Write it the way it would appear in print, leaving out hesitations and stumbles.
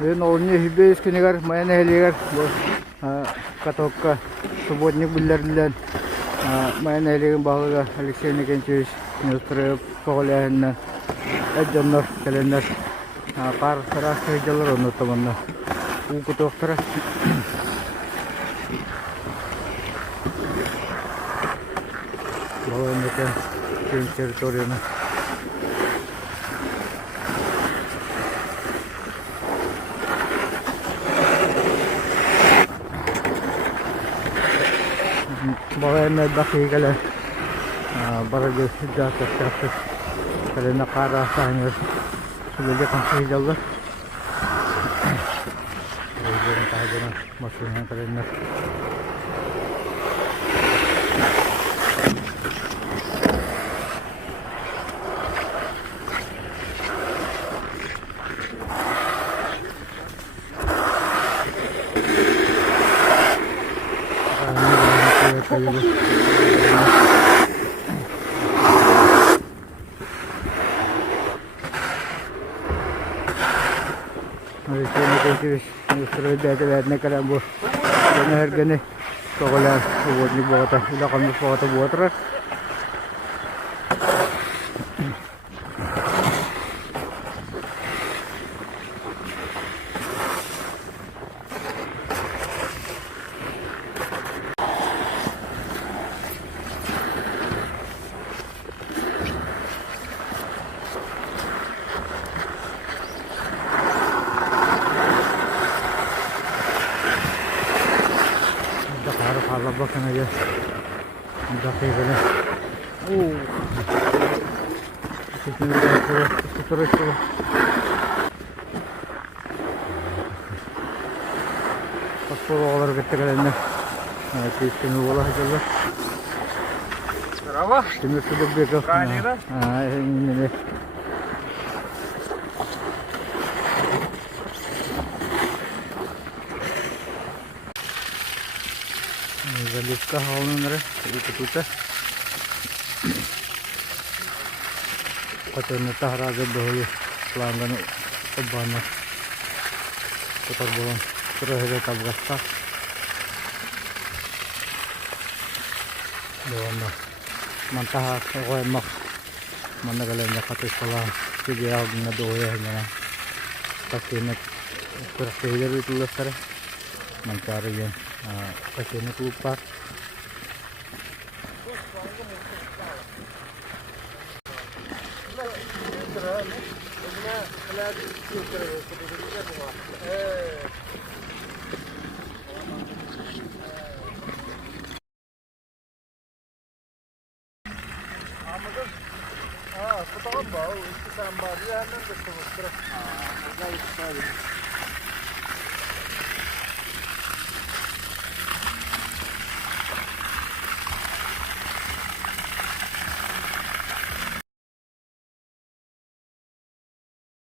Yun, onye hibis kinigar, mayan na hiligar. Katok subotnik bilardilan. Mayan na hiligar baka Alexei Nikenchevich. Niltre pokolayan na. Edjanlar, kalendar. Kar saras hijalar onu tamanna. Ukutok tara. Bawa mereka tim teritori na. Bawa na baki kala. Barangay jatuh jatuh. Kala nakara sa hangar. Sudah kan hijalar. Ini tahu na maksudnya kalian. Ini kada bu, gani hargani, kakulan, uwad ni bota, ila kami bota buatra. Bak na ya. Daki gani. Terus. Paspor olarak getirilenler. Kristin olah aja. Berapa? Timur sudah beka. Ini. Залivка халныныры, икутута. Котоны тахразы бөхілі планганы обаны. Котор болан тұрahыда табғаста. Боланна мантаха қоймақ. Манда кәлемде қатыш қалан. Кеге алдына доғыя әмена. Такенет күрәктейлер ütілістері. Мантары ен. Kasihnya lupa. Fotoğraf var. İki sen var. Bir yandan da fotoğraf.